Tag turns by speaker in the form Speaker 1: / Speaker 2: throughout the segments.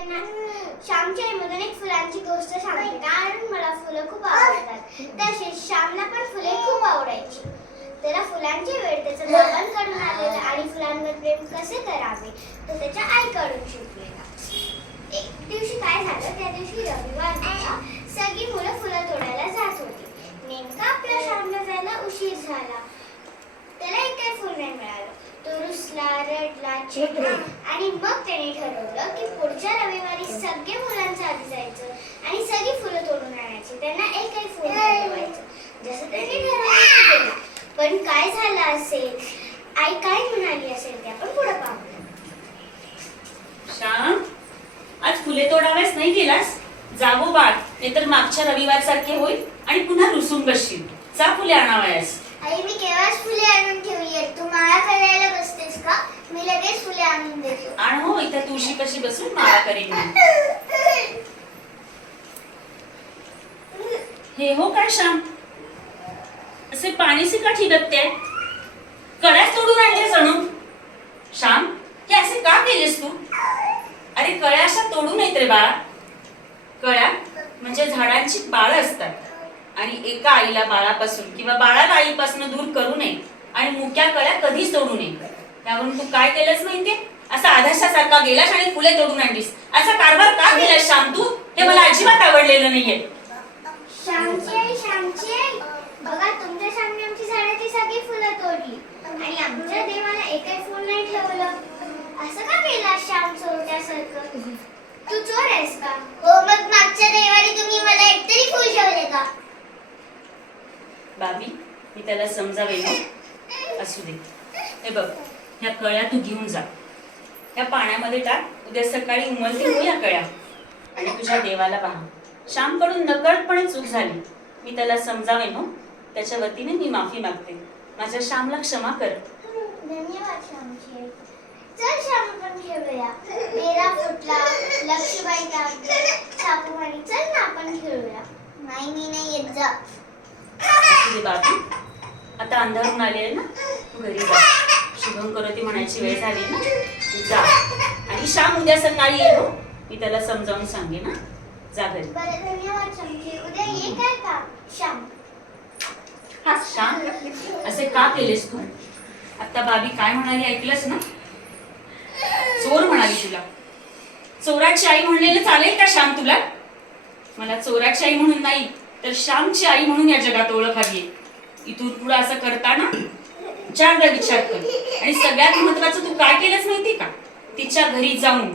Speaker 1: त्यांना श्यामच्या आईमधून एक फुलांची गोष्ट सांगते. कारण मला फुलं खूप आवडतात. तसेच श्यामला पण फुले खूप आवडायची. त्याला फुलांची वेळ त्याचं बाबांकडून आलेलं आणि फुलांवर प्रेम कसे करावे तो त्याच्या आईकडून शिकलेला. एक दिवशी काय झालं? त्या दिवशी रविवार होता सगळी मुलं फुलं तोडायला जात होती नेमका आपल्या श्यामला जायला उशीर झाला त्याला एक काही फुल नाही मिळालं तो रुसला रडला चिडला आणि मग त्याने ठरवलं की पुढच्या रविवारी सगळे मुलांच्या आधी जायचं आणि सगळी फुलं तोडून आणायची. त्यांना एक काही फुल नाही ठेवायचं जसं त्याने ठरवलं. पण काय झालं असेल? आई काय म्हणाली असेल ते आपण पुढे पाहूया
Speaker 2: श्याम आज फुले तोडाव्यास नाही गेलास? जागो बाळ नाहीतर मागच्या रविवार सारखे होईल आणि पुन्हा रुसून बसशील. जा फुले आणावयास.
Speaker 1: आई मी केव्हाच फुले आणून ठेवली तू माळा करायला बसतेस का?
Speaker 2: आण हो इथं तुळशी कशी बसून माळा करीन हे हो काय श्याम? असे पाणीचे का ठिबकते कळ्याच तोडून आणले जणू श्याम हे असे का केलेस तू? अरे कळ्या अशा तोडू नयेत रे बाळा. कळ्या म्हणजे झाडांची बाळ असतात. आणि एका आईला बाळापासून किंवा बाळाला आईपासून दूर करू नये. आणि मुक्या कळ्या कधीच तोडू नये. त्यावरून तू काय केलंस माहितीये? असा आधाशासारखा गेलास आणि फुले तोडून आणलीस. असा कारभार का केलास श्याम तू हे मला अजिबात आवडलेलं नाहीये.
Speaker 1: श्यामची आई श्यामची आई. बघा तुमच्या सामने आमची झाडाची सगळी फुलं तोडली. आणि आमच्या देवाला एकही फुल नाही ठेवलं. असं का केलं श्याम चोरट्यासारखं? तू चोर आहेस का? हो मग मागच्या रविवारी तुम्ही मला एकतरी फुल ठेवले का?
Speaker 2: बाबी मी त्याला समजावे असू दे. हे बघ ह्या कळ्या तू घेऊन जा. ह्या पाण्यामध्ये टाक. उद्या सकाळी उमलतील हो या कळ्या. आणि तुझ्या देवाला पहा. श्यामकडून नकळतपणे चूक झाली. मी त्याला समजावे ना? त्याच्या वतीने मी माफी मागते. माझ्या श्यामला क्षमा कर.
Speaker 1: धन्यवाद श्यामची आई चल श्याम आपण खेळूया. मेरा फुटला लक्ष्मीबाई आणि चल ना आपण खेळूया. नाही मी नाही येत जा.
Speaker 2: दे बाबी आता अंधारून आले ना? घरी जा. करोती म्हणायची वेळ झाली ना जा. आणि श्याम उद्या सकाळी ये हो. मी त्याला समजावून सांगेन ना जा घरी. हा श्याम? असे का केलेस तू? आता बाबी काय म्हणाली ऐकलंस ना? चोर म्हणाली तुला. चोराची आई म्हणलेलं चालेल का श्याम तुला? मला चोराची आई म्हणून नाही तर श्यामची आई म्हणून या जगात ओळख हवी इथून पुढे असं करताना चारदा विचार कर. आणि सगळ्यात महत्वाचं तू काय केलंच माहिती का? तिच्या घरी जाऊन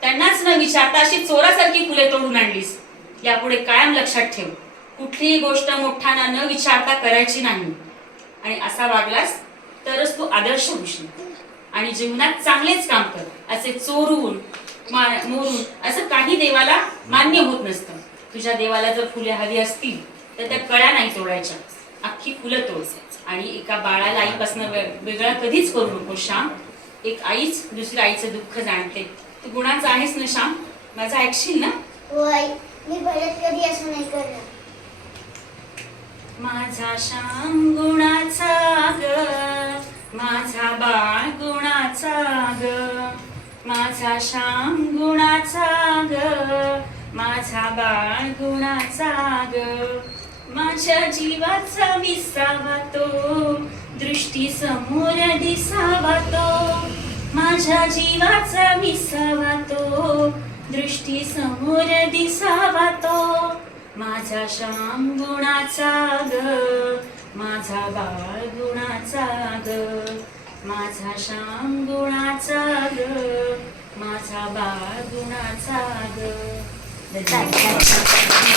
Speaker 2: त्यांनाच न विचारता अशी चोरासारखी फुले तोडून आणलीस. यापुढे कायम लक्षात ठेव. कुठलीही गोष्ट मोठ्याना न विचारता करायची नाही. आणि असा वागलास तरच तू आदर्श होशील आणि जीवनात चांगलेच काम कर. असे चोरून मोरून असं काही देवाला मान्य होत नसतं. तुझ्या देवाला जर फुले हवी असतील तर त्या कळ्या नाही तोडायच्या. अख्खी फुलं तोड आणि एका बाळाला आईपासून वेगळा कधीच करू नको श्याम. एक आईच दुसऱ्या आईचं दुःख जाणते. तू गुणाचा आहेस ना श्याम? माझं ऐकशील ना?
Speaker 1: होय. मी परत कधी असं नाही करणार.
Speaker 2: माझा श्याम गुणाचा ग. माझा बाळ गुणाचा ग. माझा श्याम गुणाचा ग. माझा बाळ गुणाचा ग. माझ्या जीवाचा विसावा तो दृष्टी समोर दिसावा तो. माझ्या जीवाचा विसावा तो दृष्टी समोर दिसावा तो. माझा श्याम गुणाचा ग माझा बाळ गुणाचा ग. माझा श्याम गुणाचा ग माझा बाळ गुणाचा ग.